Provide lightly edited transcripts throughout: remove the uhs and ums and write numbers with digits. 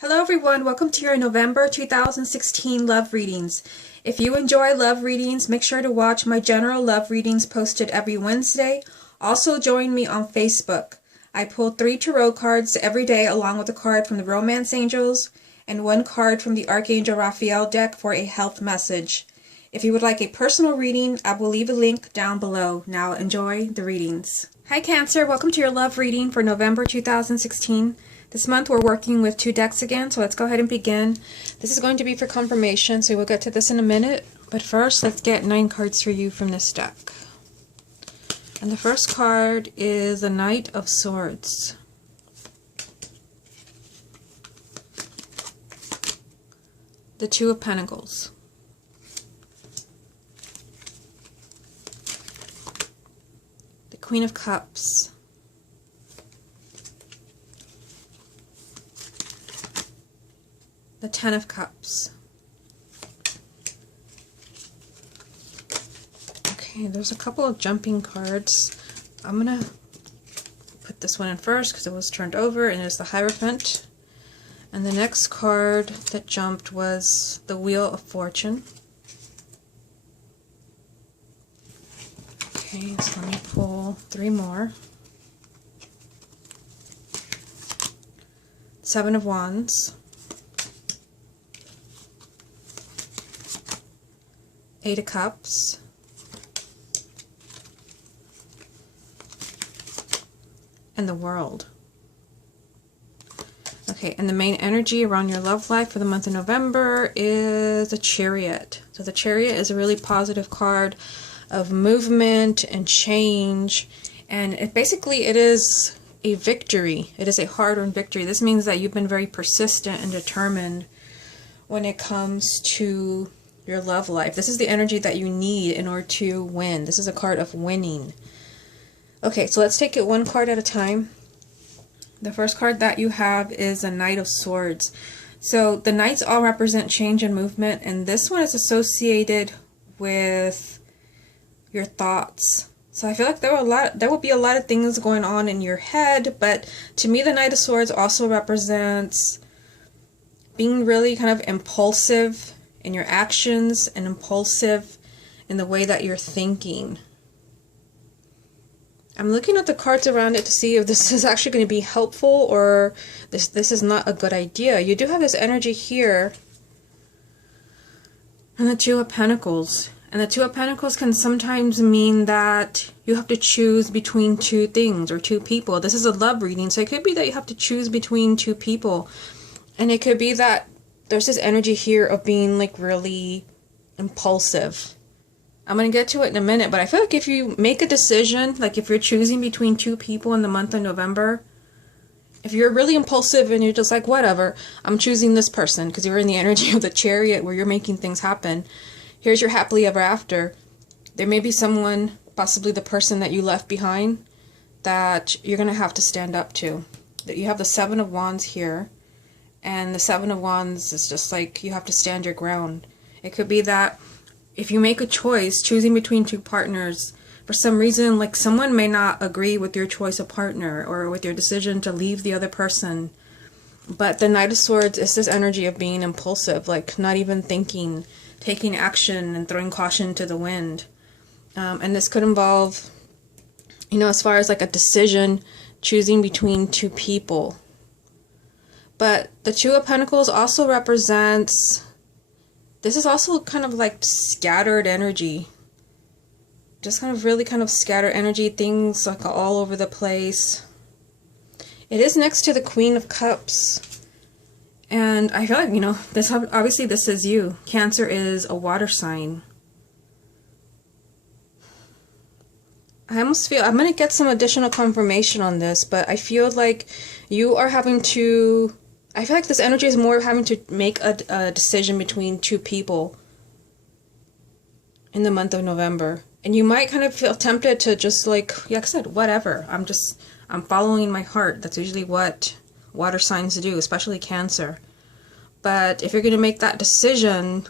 Hello everyone, welcome to your November 2016 love readings. If you enjoy love readings, make sure to watch my general love readings posted every Wednesday. Also join me on Facebook. I pull 3 tarot cards every day along with a card from the Romance Angels and 1 card from the Archangel Raphael deck for a health message. If you would like a personal reading, I will leave a link down below. Now enjoy the readings. Hi Cancer, welcome to your love reading for November 2016. This month we're working with 2 decks again, so let's go ahead and begin. This is going to be for confirmation, so we'll get to this in a minute. But first, let's get 9 cards for you from this deck. And the first card is the Knight of Swords. The Two of Pentacles. The Queen of Cups. The Ten of Cups. Okay, there's a couple of jumping cards. I'm going to put this one in first because it was turned over, and it's the Hierophant. And the next card that jumped was the Wheel of Fortune. Okay, so let me pull 3 more. Seven of Wands. 8 of Cups, and the World. Okay, and the main energy around your love life for the month of November is the Chariot. So the Chariot is a really positive card of movement and change, and it is a victory. It is a hard-earned victory. This means that you've been very persistent and determined when it comes to your love life. This is the energy that you need in order to win. This is a card of winning. Okay, so let's take it 1 card at a time. The first card that you have is a Knight of Swords. So the Knights all represent change and movement, and this one is associated with your thoughts. So I feel like there will be a lot of things going on in your head, but to me the Knight of Swords also represents being really kind of impulsive in your actions and impulsive in the way that you're thinking. I'm looking at the cards around it to see if this is actually going to be helpful or this is not a good idea. You do have this energy here and the Two of Pentacles. And the Two of Pentacles can sometimes mean that you have to choose between 2 things or 2 people. This is a love reading, so it could be that you have to choose between 2 people. And it could be that there's this energy here of being like really impulsive. I'm going to get to it in a minute, but I feel like if you make a decision, like if you're choosing between 2 people in the month of November, if you're really impulsive and you're just like, whatever, I'm choosing this person because you're in the energy of the Chariot where you're making things happen. Here's your happily ever after. There may be someone, possibly the person that you left behind, that you're going to have to stand up to. You have the Seven of Wands here. And the Seven of Wands is just like you have to stand your ground. It could be that if you make a choice, choosing between 2 partners, for some reason, like someone may not agree with your choice of partner or with your decision to leave the other person. But the Knight of Swords is this energy of being impulsive, like not even thinking, taking action and throwing caution to the wind. And this could involve, as far as like a decision, choosing between 2 people. But the Two of Pentacles also represents, this is also kind of like scattered energy. Just kind of really kind of scattered energy, things like all over the place. It is next to the Queen of Cups. And I feel like, this obviously this is you. Cancer is a water sign. I almost feel, I'm going to get some additional confirmation on this, but I feel like you are having to, I feel like this energy is more having to make a decision between 2 people in the month of November. And you might kind of feel tempted to just like I said, whatever. I'm following my heart. That's usually what water signs do, especially Cancer. But if you're going to make that decision,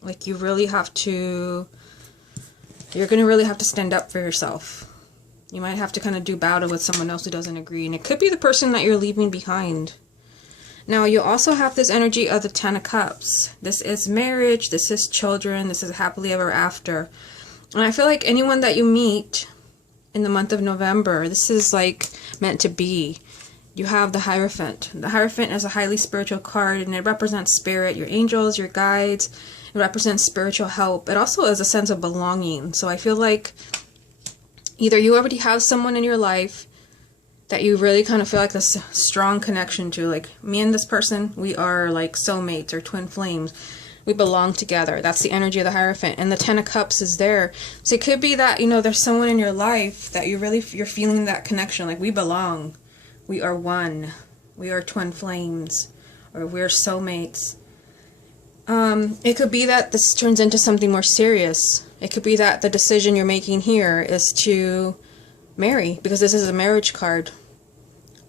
like you really have to, you're going to really have to stand up for yourself. You might have to kind of do battle with someone else who doesn't agree. And it could be the person that you're leaving behind. Now, you also have this energy of the Ten of Cups. This is marriage, this is children, this is happily ever after. And I feel like anyone that you meet in the month of November, this is like meant to be. You have the Hierophant. The Hierophant is a highly spiritual card, and it represents spirit, your angels, your guides. It represents spiritual help. It also is a sense of belonging. So I feel like either you already have someone in your life that you really kind of feel like this strong connection to. Like, me and this person, we are like soulmates or twin flames. We belong together. That's the energy of the Hierophant. And the Ten of Cups is there. So it could be that, you know, there's someone in your life that you're feeling that connection. Like, we belong. We are one. We are twin flames. Or we're soulmates. It could be that this turns into something more serious. It could be that the decision you're making here is to marry, because this is a marriage card.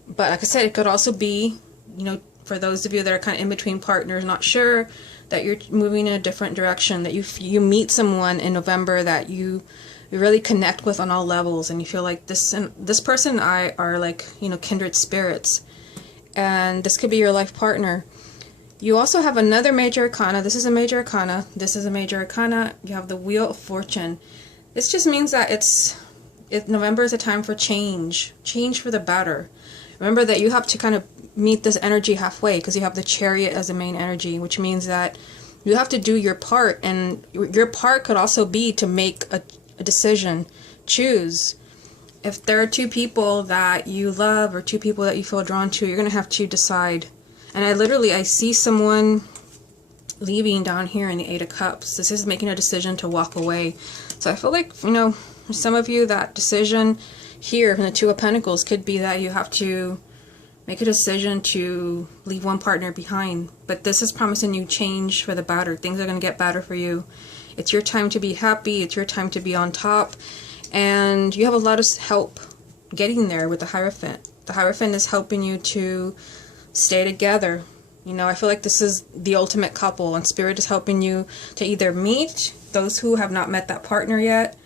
But like I said, it could also be, you know, for those of you that are kind of in between partners, not sure, that you're moving in a different direction, that you meet someone in November that you really connect with on all levels, and you feel like this person and I are like, you know, kindred spirits, and this could be your life partner. You also have another major arcana. This is a major arcana. This is a major arcana. You have the Wheel of Fortune. This just means that November is a time for change for the better. Remember that you have to kind of meet this energy halfway, because you have the Chariot as the main energy, which means that you have to do your part, and your part could also be to make a decision, choose. If there are two people that you love or two people that you feel drawn to, you're going to have to decide. And I see someone leaving down here in the Eight of Cups. This is making a decision to walk away. So I feel like, you know, for some of you, that decision here in the Two of Pentacles could be that you have to make a decision to leave one partner behind. But this is promising you change for the better. Things are going to get better for you. It's your time to be happy. It's your time to be on top. And you have a lot of help getting there with the Hierophant. The Hierophant is helping you to stay together. You know, I feel like this is the ultimate couple, and Spirit is helping you to either meet those who have not met that partner yet,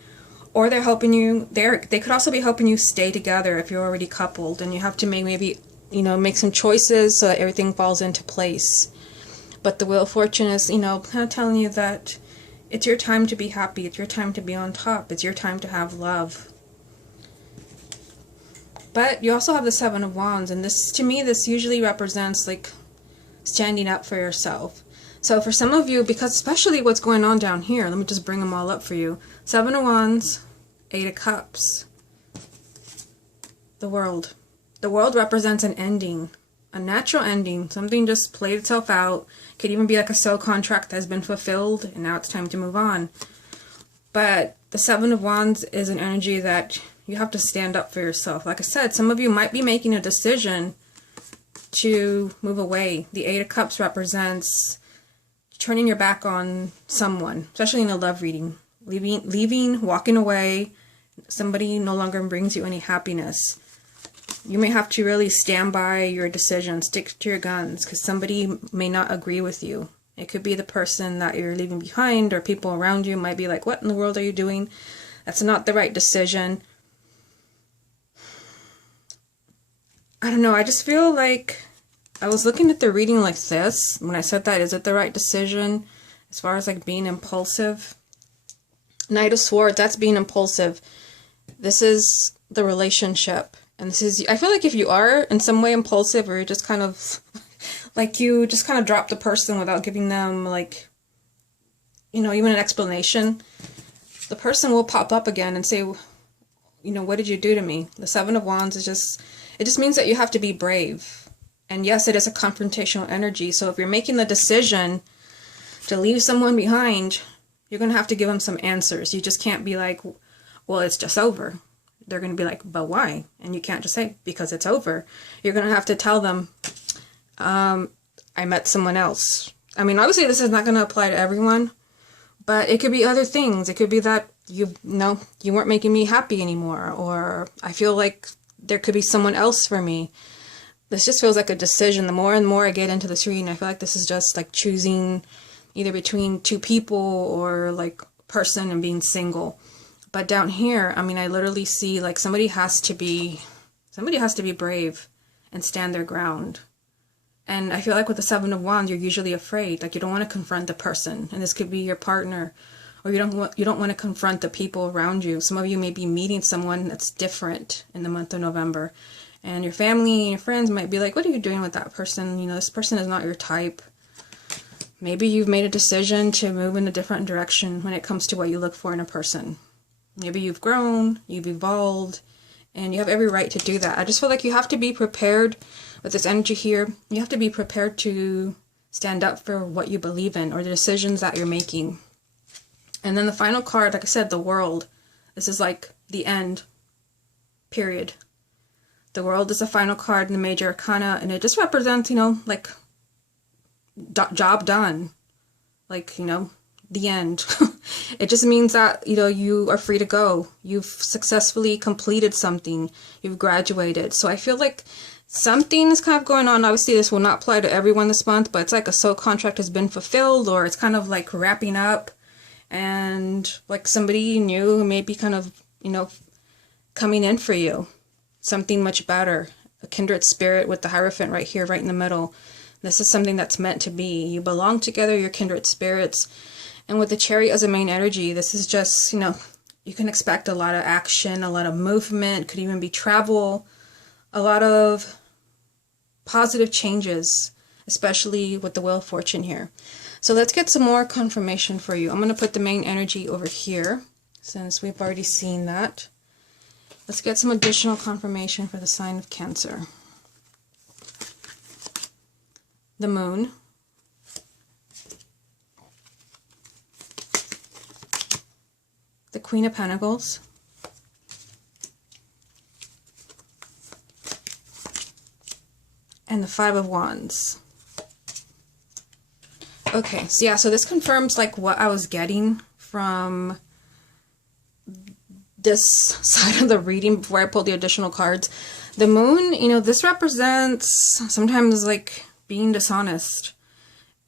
or they're helping you, they could also be helping you stay together if you're already coupled, and you have to maybe, you know, make some choices so that everything falls into place. But the Wheel of Fortune is, you know, kind of telling you that it's your time to be happy, it's your time to be on top, it's your time to have love. But you also have the Seven of Wands, and this, to me, this usually represents like standing up for yourself. So for some of you, because especially what's going on down here, let me just bring them all up for you. Seven of Wands, Eight of Cups, the World. The World represents an ending, a natural ending. Something just played itself out. Could even be like a soul contract that has been fulfilled, and now it's time to move on. But the Seven of Wands is an energy that you have to stand up for yourself. Like I said, some of you might be making a decision to move away. The Eight of Cups represents turning your back on someone, especially in a love reading. Leaving, walking away. Somebody no longer brings you any happiness. You may have to really stand by your decision, stick to your guns, because somebody may not agree with you. It could be the person that you're leaving behind, or people around you might be like, what in the world are you doing? That's not the right decision. I don't know, I just feel like I was looking at the reading like this when I said that. Is it the right decision as far as like being impulsive? Knight of Swords, that's being impulsive. This is the relationship. And this is, I feel like if you are in some way impulsive, or you're just kind of like, you just kind of drop the person without giving them like, you know, even an explanation, the person will pop up again and say, you know, what did you do to me? The Seven of Wands is just, it just means that you have to be brave. And yes, it is a confrontational energy. So if you're making the decision to leave someone behind, you're going to have to give them some answers. You just can't be like, well, it's just over. They're going to be like, but why? And you can't just say, because it's over. You're going to have to tell them, I met someone else. I mean, obviously this is not going to apply to everyone, but it could be other things. It could be that you weren't making me happy anymore, or I feel like there could be someone else for me. This just feels like a decision. The more and more I get into this reading, I feel like this is just like choosing either between two people or like person and being single. But down here, I mean, I literally see like somebody has to be brave and stand their ground. And I feel like with the Seven of Wands, you're usually afraid. Like you don't want to confront the person, and this could be your partner, or you don't want to confront the people around you. Some of you may be meeting someone that's different in the month of November, and your family and your friends might be like, "What are you doing with that person? You know, this person is not your type." Maybe you've made a decision to move in a different direction when it comes to what you look for in a person. Maybe you've grown, you've evolved, and you have every right to do that. I just feel like you have to be prepared with this energy here. You have to be prepared to stand up for what you believe in or the decisions that you're making. And then the final card, like I said, the World. This is like the end, period. The World is the final card in the Major Arcana, and it just represents, you know, like job done. Like, you know, the end. It just means that, you know, you are free to go. You've successfully completed something. You've graduated. So I feel like something is kind of going on. Obviously, this will not apply to everyone this month, but it's like a soul contract has been fulfilled, or it's kind of like wrapping up, and like somebody new may be kind of, you know, coming in for you. Something much better. A kindred spirit with the Hierophant right here, right in the middle. This is something that's meant to be. You belong together, you're kindred spirits. And with the Chariot as a main energy, this is just, you know, you can expect a lot of action, a lot of movement, could even be travel, a lot of positive changes, especially with the Wheel of Fortune here. So let's get some more confirmation for you. I'm going to put the main energy over here, since we've already seen that. Let's get some additional confirmation for the sign of Cancer. The Moon. The Queen of Pentacles. And the Five of Wands. Okay, so yeah, so this confirms like what I was getting from this side of the reading before I pulled the additional cards. The Moon, you know, this represents sometimes like being dishonest.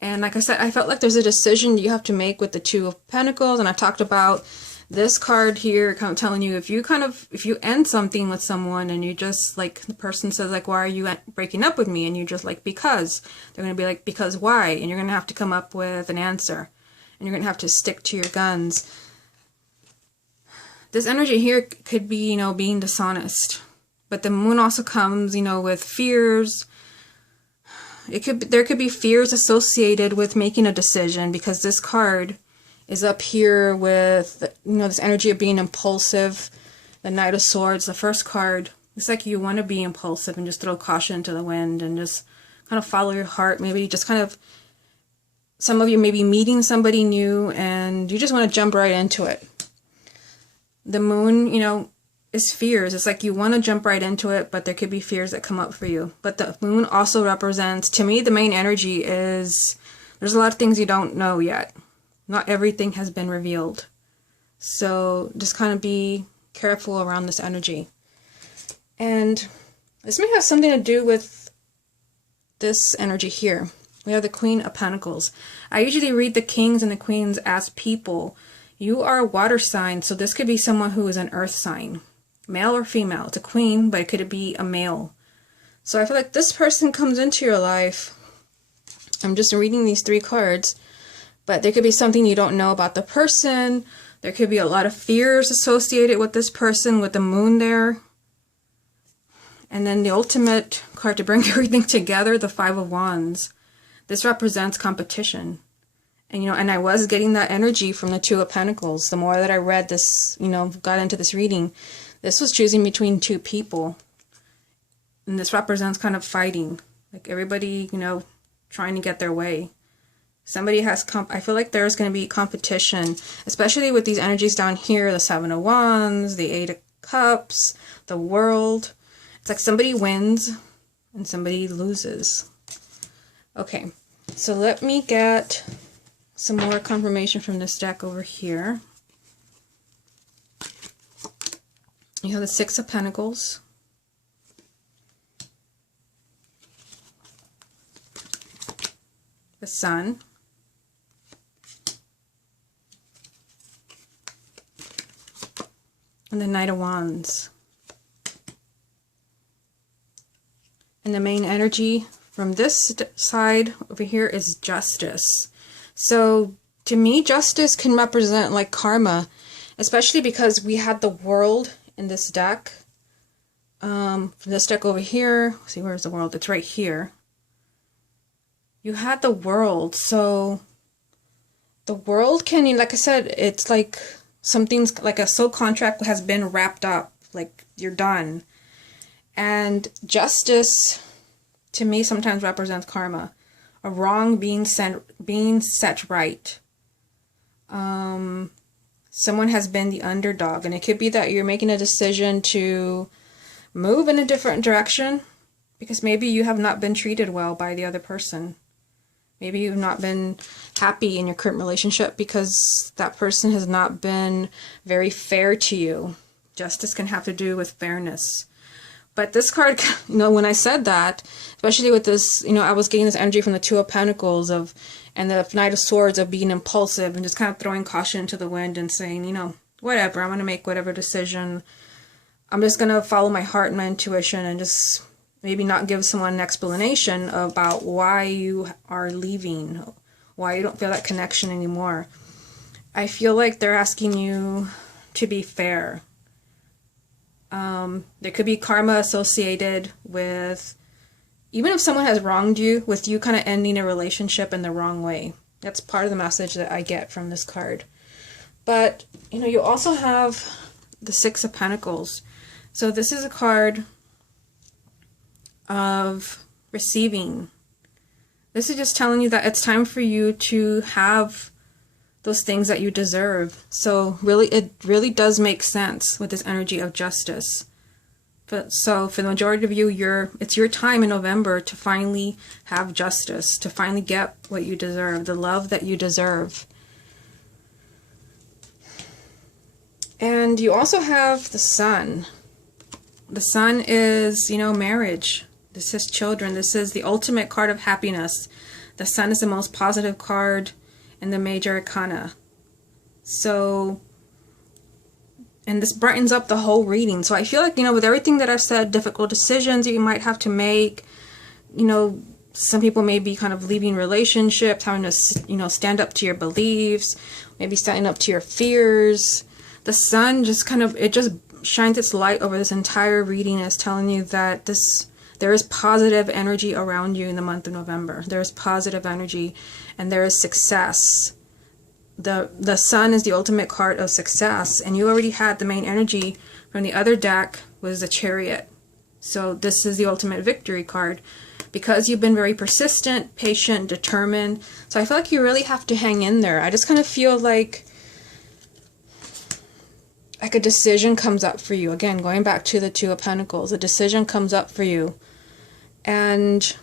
And like I said, I felt like there's a decision you have to make with the Two of Pentacles, and I talked about this card here kind of telling you if you end something with someone and you just like, the person says like, why are you breaking up with me? And you just like, because. They're going to be like, because why? And you're going to have to come up with an answer. And you're going to have to stick to your guns. This energy here could be, you know, being dishonest. But the Moon also comes, you know, with fears. There could be fears associated with making a decision, because this card is up here with, you know, this energy of being impulsive. The Knight of Swords, the first card. It's like you want to be impulsive and just throw caution to the wind and just kind of follow your heart. Maybe just kind of, some of you may be meeting somebody new and you just want to jump right into it. The Moon, you know, is fears. It's like you want to jump right into it, but there could be fears that come up for you. But the Moon also represents, to me, the main energy is there's a lot of things you don't know yet. Not everything has been revealed. So just kind of be careful around this energy. And this may have something to do with this energy here. We have the Queen of Pentacles. I usually read the kings and the queens as people. You are a water sign, so this could be someone who is an earth sign. Male or female. It's a queen, but it could be a male. So I feel like this person comes into your life. I'm just reading these three cards. But there could be something you don't know about the person. There could be a lot of fears associated with this person, with the Moon there. And then the ultimate card to bring everything together, the Five of Wands. This represents competition. And, you know, and I was getting that energy from the Two of Pentacles. The more that I read this, you know, got into this reading, this was choosing between two people. And this represents kind of fighting. Like everybody, you know, trying to get their way. Somebody has, I feel like there's going to be competition, especially with these energies down here, the Seven of Wands, the Eight of Cups, the World. It's like somebody wins and somebody loses. Okay, so let me get some more confirmation from this deck over here. You have the Six of Pentacles. The Sun. And the Knight of Wands. And the main energy from this side over here is justice. So to me, justice can represent like karma, especially because we had the world in this deck. From this deck over here, see, where's the world? It's right here. You had the world, so the world can, like I said, it's like something's like a soul contract has been wrapped up, like you're done. And justice to me sometimes represents karma, a wrong being set right. Someone has been the underdog, and it could be that you're making a decision to move in a different direction because maybe you have not been treated well by the other person. Maybe you've not been happy in your current relationship because that person has not been very fair to you. Justice can have to do with fairness. But this card, when I said that, especially with this, I was getting this energy from the Two of Pentacles and the Knight of Swords of being impulsive and just kind of throwing caution to the wind and saying, whatever, I'm going to make whatever decision. I'm just going to follow my heart and my intuition and just maybe not give someone an explanation about why you are leaving, why you don't feel that connection anymore. I feel like they're asking you to be fair. There could be karma associated with, even if someone has wronged you, with you kind of ending a relationship in the wrong way. That's part of the message that I get from this card. But, you also have the Six of Pentacles. So this is a card of receiving. This is just telling you that it's time for you to have those things that you deserve. So really, it really does make sense with this energy of justice. But so for the majority of you, it's your time in November to finally have justice, to finally get what you deserve, the love that you deserve. And you also have the Sun. The Sun is, marriage. This is children. This is the ultimate card of happiness. The Sun is the most positive card in the major arcana. So, and this brightens up the whole reading. So I feel like, with everything that I've said, difficult decisions that you might have to make, some people may be kind of leaving relationships, having to, stand up to your beliefs, maybe standing up to your fears. The Sun just it just shines its light over this entire reading, is telling you that there is positive energy around you in the month of November. There is positive energy and there is success. The Sun is the ultimate card of success, and you already had the main energy from the other deck was the Chariot. So this is the ultimate victory card because you've been very persistent, patient, determined. So I feel like you really have to hang in there. I just kind of feel like a decision comes up for you. Again, going back to the Two of Pentacles, a decision comes up for you. And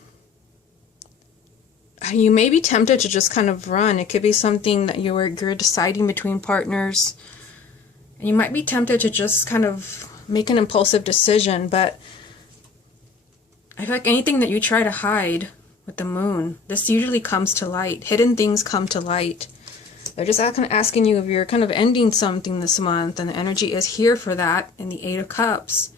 you may be tempted to just kind of run. It could be something that you're deciding between partners. And you might be tempted to just kind of make an impulsive decision. But I feel like anything that you try to hide with the Moon, this usually comes to light. Hidden things come to light. They're just kind of asking you if you're kind of ending something this month, and the energy is here for that in the Eight of Cups.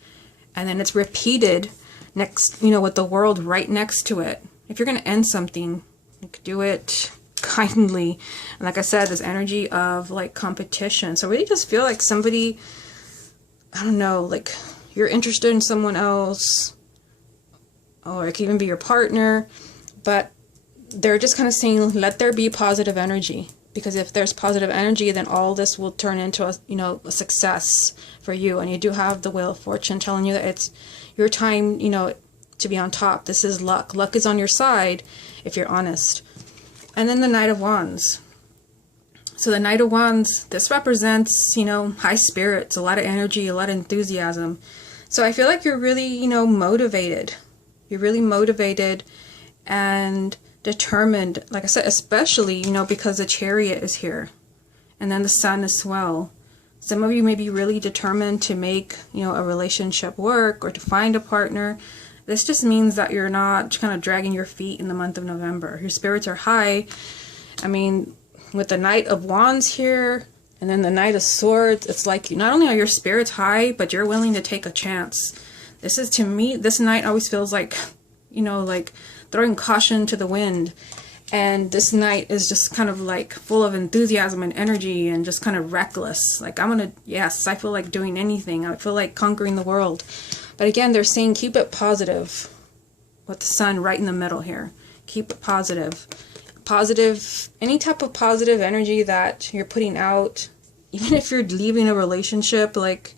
And then it's repeated next, with the World right next to it. If you're going to end something, you could do it kindly. And like I said, this energy of like competition. So I really just feel like somebody, I don't know, like you're interested in someone else, or it could even be your partner, but they're just kind of saying, let there be positive energy. Because if there's positive energy, then all this will turn into a success for you. And you do have the Wheel of Fortune telling you that it's your time, to be on top. This is luck. Luck is on your side if you're honest. And then the Knight of Wands. So the Knight of Wands, this represents, high spirits, a lot of energy, a lot of enthusiasm. So I feel like you're really, motivated. You're really motivated and determined, like I said, especially, because the Chariot is here. And then the Sun as well. Some of you may be really determined to make, a relationship work or to find a partner. This just means that you're not kind of dragging your feet in the month of November. Your spirits are high. I mean, with the Knight of Wands here and then the Knight of Swords, it's like not only are your spirits high, but you're willing to take a chance. This is, to me, this night always feels like, like throwing caution to the wind. And this night is just kind of like full of enthusiasm and energy and just kind of reckless. Like yes, I feel like doing anything. I feel like conquering the world. But again, they're saying keep it positive with the sun right in the middle here. Keep it positive. Positive, any type of positive energy that you're putting out, even if you're leaving a relationship, like,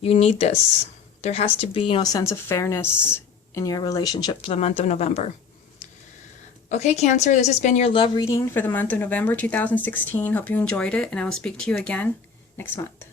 you need this. There has to be, a sense of fairness in your relationship for the month of November. Okay, Cancer, this has been your love reading for the month of November 2016. Hope you enjoyed it, and I will speak to you again next month.